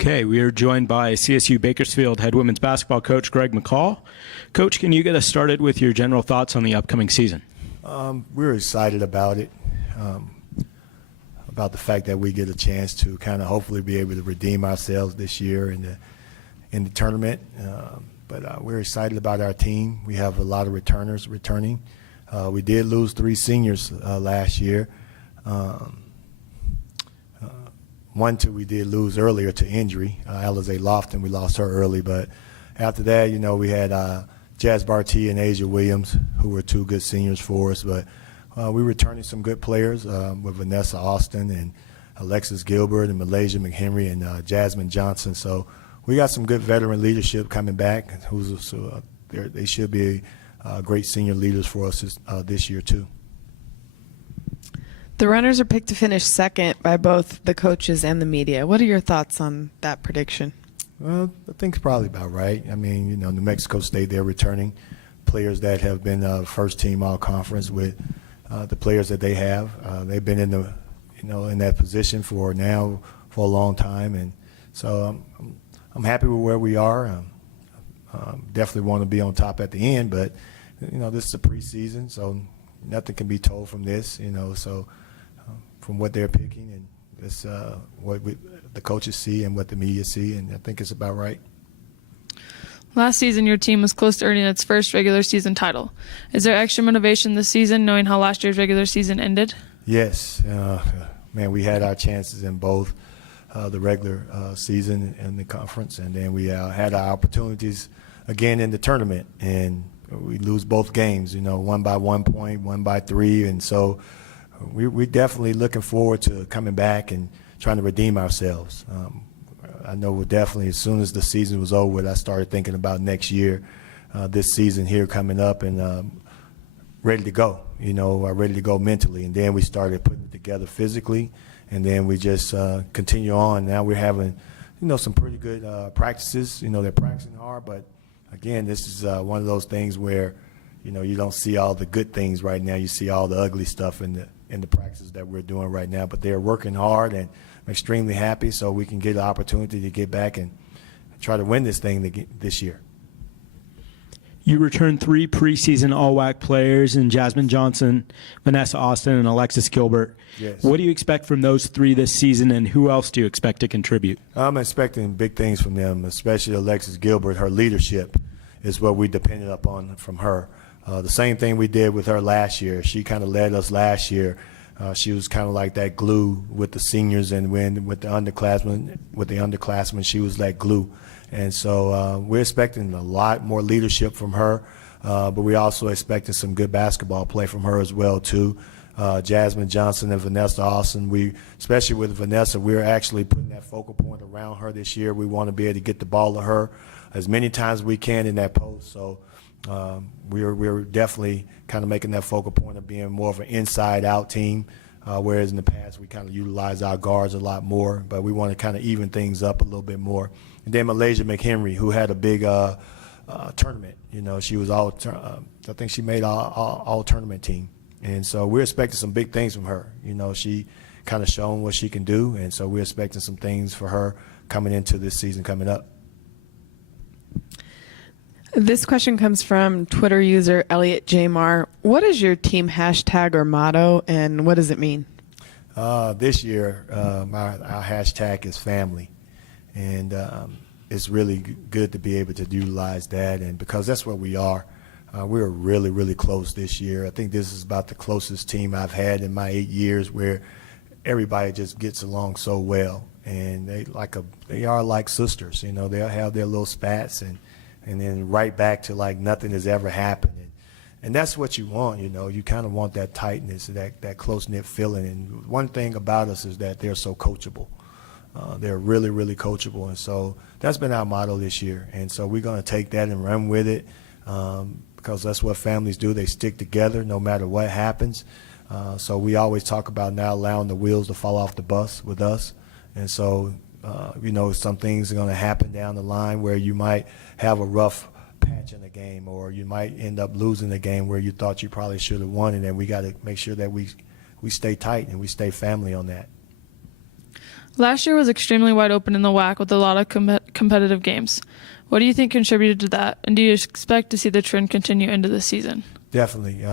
Okay, we are joined by CSU Bakersfield head women's basketball coach Greg McCall. Coach, can you get us started with your general thoughts on the upcoming season? We're excited about it, about the fact that we get a chance to kind of hopefully be able to redeem ourselves this year in the tournament. But we're excited about our team. We have a lot of returners returning. We did lose 3 seniors last year. We did lose earlier to injury. Alize Lofton, we lost her early. But after that, we had Jazz Barty and Asia Williams, who were 2 good seniors for us. But we're returning some good players with Vanessa Austin and Alexis Gilbert and Malaysia McHenry and Jasmine Johnson. So we got some good veteran leadership coming back. They should be great senior leaders for us this year, too. The runners are picked to finish second by both the coaches and the media. What are your thoughts on that prediction? Well, I think it's probably about right. I mean, New Mexico State, they're returning players that have been first team all conference with the players that they have. They've been in the, in that position for a long time, and so I'm happy with where we are. Definitely want to be on top at the end, but this is a preseason, so nothing can be told from this. So from what they're picking, and it's what the coaches see and what the media see, and I think it's about right. Last season, your team was close to earning its first regular season title. Is there extra motivation this season, knowing how last year's regular season ended? Yes. Man, we had our chances in both the regular season and the conference, and then we had our opportunities again in the tournament, and we lose both games, one by 1 point, one by 3, and so we're definitely looking forward to coming back and trying to redeem ourselves. I know we're definitely, as soon as the season was over, I started thinking about next year, this season here coming up, and ready to go, ready to go mentally. And then we started putting it together physically, and then we just continue on. Now we're having, some pretty good practices. They're practicing hard, but again, this is one of those things where, you don't see all the good things right now. You see all the ugly stuff in the practices that we're doing right now. But they're working hard, and I'm extremely happy so we can get the opportunity to get back and try to win this thing this year. You returned 3 preseason All-WAC players in Jasmine Johnson, Vanessa Austin, and Alexis Gilbert. Yes. What do you expect from those 3 this season, and who else do you expect to contribute? I'm expecting big things from them, especially Alexis Gilbert. Her leadership is what we depended upon from her. The same thing we did with her last year. She kind of led us last year. She was kind of like that glue with the seniors, and with the underclassmen, she was that glue. And so we're expecting a lot more leadership from her, but we're also expecting some good basketball play from her as well, too. Jasmine Johnson and Vanessa Austin, especially with Vanessa, we're actually putting that focal point around her this year. We want to be able to get the ball to her as many times as we can in that post. So we're definitely kind of making that focal point of being more of an inside-out team, whereas in the past we kind of utilize our guards a lot more, but we want to kind of even things up a little bit more. And then Malaysia McHenry, who had a big tournament. She was I think she made all tournament team. And so we're expecting some big things from her. She kind of shown what she can do, and so we're expecting some things for her coming into this season coming up. This question comes from Twitter user Elliot J. Marr. What is your team hashtag or motto, and what does it mean? This year, our hashtag is family, and it's really good to be able to utilize that, and because that's what we are. We're really, really close this year. I think this is about the closest team I've had in my 8 years, where everybody just gets along so well, and they are like sisters. They'll have their little spats, and then right back to like nothing has ever happened. And that's what you want, You kind of want that tightness, that close-knit feeling. And one thing about us is that they're so coachable. They're really, really coachable. And so that's been our motto this year. And so we're going to take that and run with it, because that's what families do. They stick together no matter what happens. So we always talk about not allowing the wheels to fall off the bus with us. And so some things are going to happen down the line where you might have a rough patch in a game, or you might end up losing a game where you thought you probably should have won, and then we got to make sure that we stay tight and we stay family on that. Last year was extremely wide open in the WAC with a lot of competitive games. What do you think contributed to that, and do you expect to see the trend continue into the season? Definitely.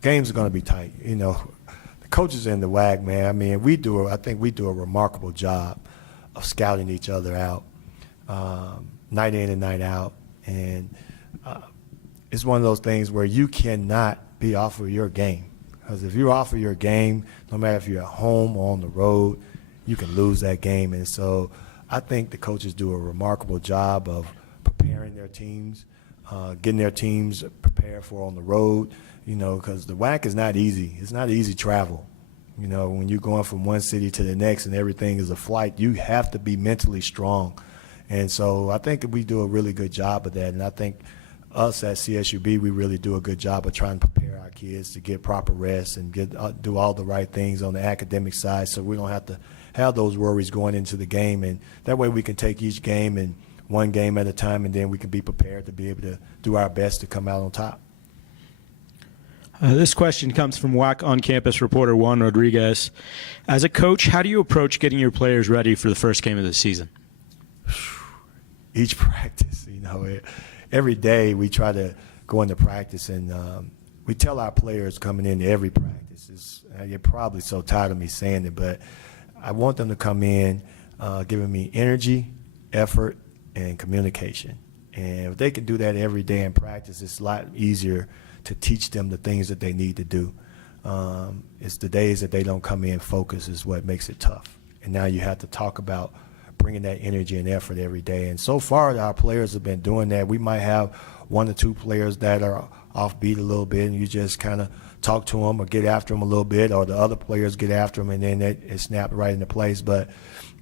Games are going to be tight. You know, the coaches in the WAC, man, I mean, I think we do a remarkable job of scouting each other out, night in and night out. And it's one of those things where you cannot be off of your game. Because if you're off of your game, no matter if you're at home or on the road, you can lose that game. And so I think the coaches do a remarkable job of preparing their teams, getting their teams prepared for on the road, you know, because the WAC is not easy. It's not easy travel. You know, when you're going from one city to the next and everything is a flight, you have to be mentally strong. And so I think we do a really good job of that. And I think us at CSUB, we really do a good job of trying to prepare our kids to get proper rest and do all the right things on the academic side so we don't have to have those worries going into the game. And that way we can take each game and one game at a time, and then we can be prepared to be able to do our best to come out on top. This question comes from WAC on-campus reporter Juan Rodriguez. As a coach, how do you approach getting your players ready for the first game of the season? Each practice, you know, every day we try to go into practice, and we tell our players coming into every practice, you're probably so tired of me saying it, but I want them to come in giving me energy, effort, and communication. And if they can do that every day in practice, it's a lot easier to teach them the things that they need to do. It's the days that they don't come in focused is what makes it tough. And now you have to talk about bringing that energy and effort every day. And so far, our players have been doing that. We might have one or two players that are offbeat a little bit, and you just kind of talk to them or get after them a little bit, or the other players get after them, and then it snapped right into place. But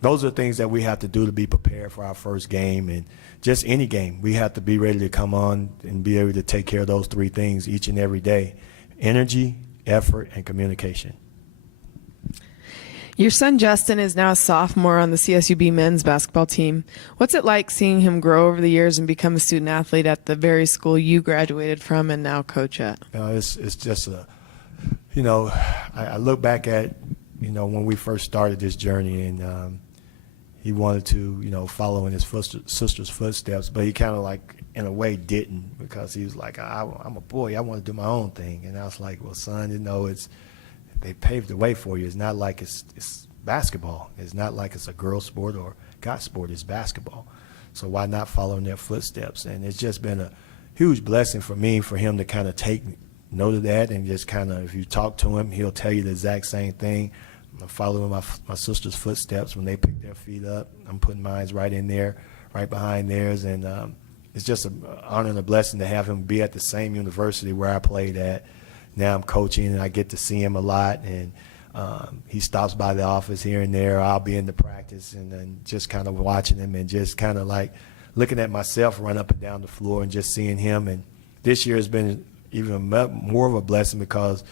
those are things that we have to do to be prepared for our first game, and just any game. We have to be ready to come on and be able to take care of those three things each and every day: energy, effort, and communication. Your son Justin is now a sophomore on the CSUB men's basketball team. What's it like seeing him grow over the years and become a student athlete at the very school you graduated from and now coach at? It's just I look back at, when we first started this journey, and he wanted to, follow in his sister's footsteps, but he kind of like, in a way, didn't, because he was like, I'm a boy, I want to do my own thing. And I was like, well, son, they paved the way for you. It's not like it's basketball. It's not like it's a girl sport or guy sport. It's basketball. So why not follow in their footsteps? And it's just been a huge blessing for me, for him to kind of take note of that, and just kind of, if you talk to him, he'll tell you the exact same thing. I'm following my sister's footsteps. When they pick their feet up, I'm putting mine right in there, right behind theirs. And it's just an honor and a blessing to have him be at the same university where I played at. Now I'm coaching, and I get to see him a lot, and he stops by the office here and there. I'll be in the practice, and then just kind of watching him, and just kind of like looking at myself run up and down the floor, and just seeing him. And this year has been even more of a blessing, because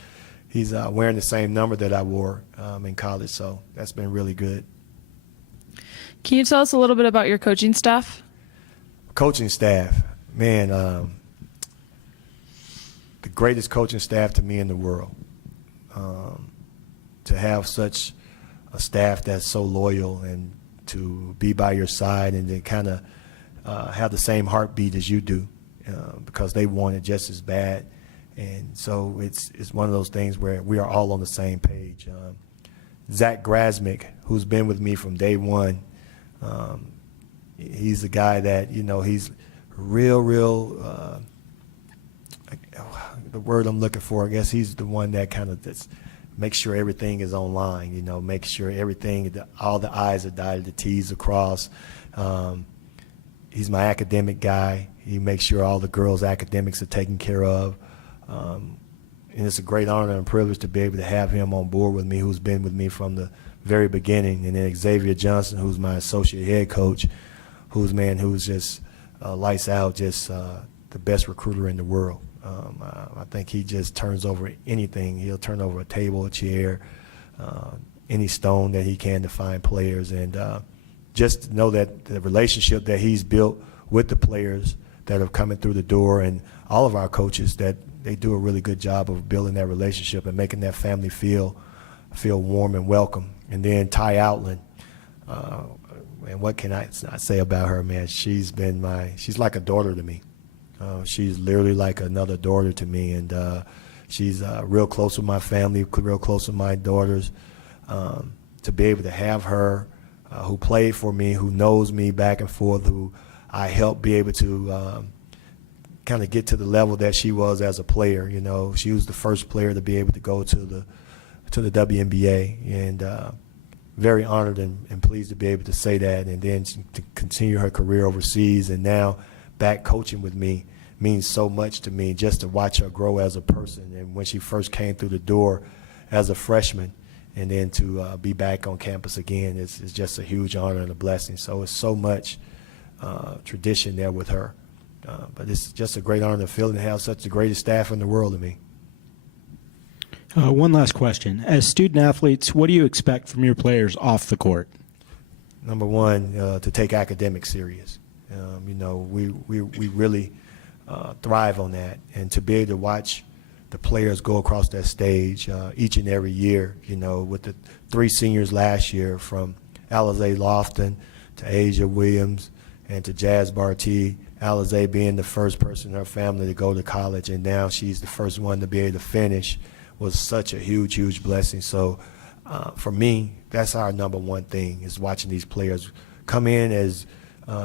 he's wearing the same number that I wore in college, so that's been really good. Can you tell us a little bit about your coaching staff? Coaching staff, man, the greatest coaching staff to me in the world. To have such a staff that's so loyal, and to be by your side, and to kind of have the same heartbeat as you do, because they want it just as bad. And so it's one of those things where we are all on the same page. Zach Grasmick, who's been with me from day one, he's a guy that, he's real, the word I'm looking for, I guess he's the one that kind of makes sure everything is online, make sure everything, all the I's are dotted, the T's are crossed. He's my academic guy. He makes sure all the girls' academics are taken care of. And it's a great honor and privilege to be able to have him on board with me, who's been with me from the very beginning. And then Xavier Johnson, who's my associate head coach, who's just lights out, just the best recruiter in the world. I think he just turns over anything. He'll turn over a table, a chair, any stone that he can to find players. And just to know that the relationship that he's built with the players that are coming through the door, and all of our coaches, that they do a really good job of building that relationship and making that family feel warm and welcome. And then Ty Outland, And what can I say about her, man? She's like a daughter to me. She's literally like another daughter to me, and she's real close with my family, real close with my daughters. To be able to have her, who played for me, who knows me back and forth, who I helped be able to kind of get to the level that she was as a player. You know, she was the first player to be able to go to the WNBA, and very honored and pleased to be able to say that, and then to continue her career overseas, and now back coaching with me means so much to me, just to watch her grow as a person. And when she first came through the door as a freshman, and then to be back on campus again, it's just a huge honor and a blessing. So it's so much tradition there with her. But it's just a great honor to feel and have such the greatest staff in the world to me. One last question. As student athletes, what do you expect from your players off the court? Number one, to take academics serious. You know, we really thrive on that, and to be able to watch the players go across that stage each and every year. You know, with the 3 seniors last year, from Alizé Lofton to Asia Williams and to Jazz Barty. Alizé being the first person in her family to go to college, and now she's the first one to be able to finish, was such a huge, huge blessing. So for me, that's our number one thing, is watching these players come in as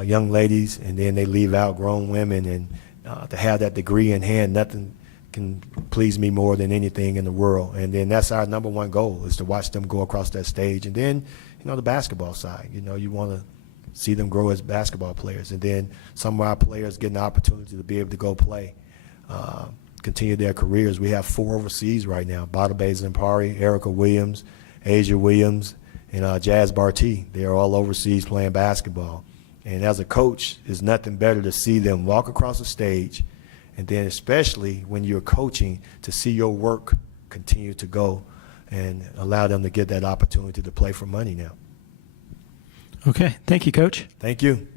young ladies, and then they leave out grown women, and to have that degree in hand, nothing can please me more than anything in the world. And then that's our number one goal, is to watch them go across that stage. And then, you know, the basketball side, you know, you want to see them grow as basketball players. And then some of our players get an opportunity to be able to go play, continue their careers. We have 4 overseas right now: Bada Bazampari, Erica Williams, Asia Williams, and Jazz Barty. They are all overseas playing basketball. And as a coach, there's nothing better to see them walk across the stage, and then especially when you're coaching, to see your work continue to go and allow them to get that opportunity to play for money now. Okay. Thank you, Coach. Thank you.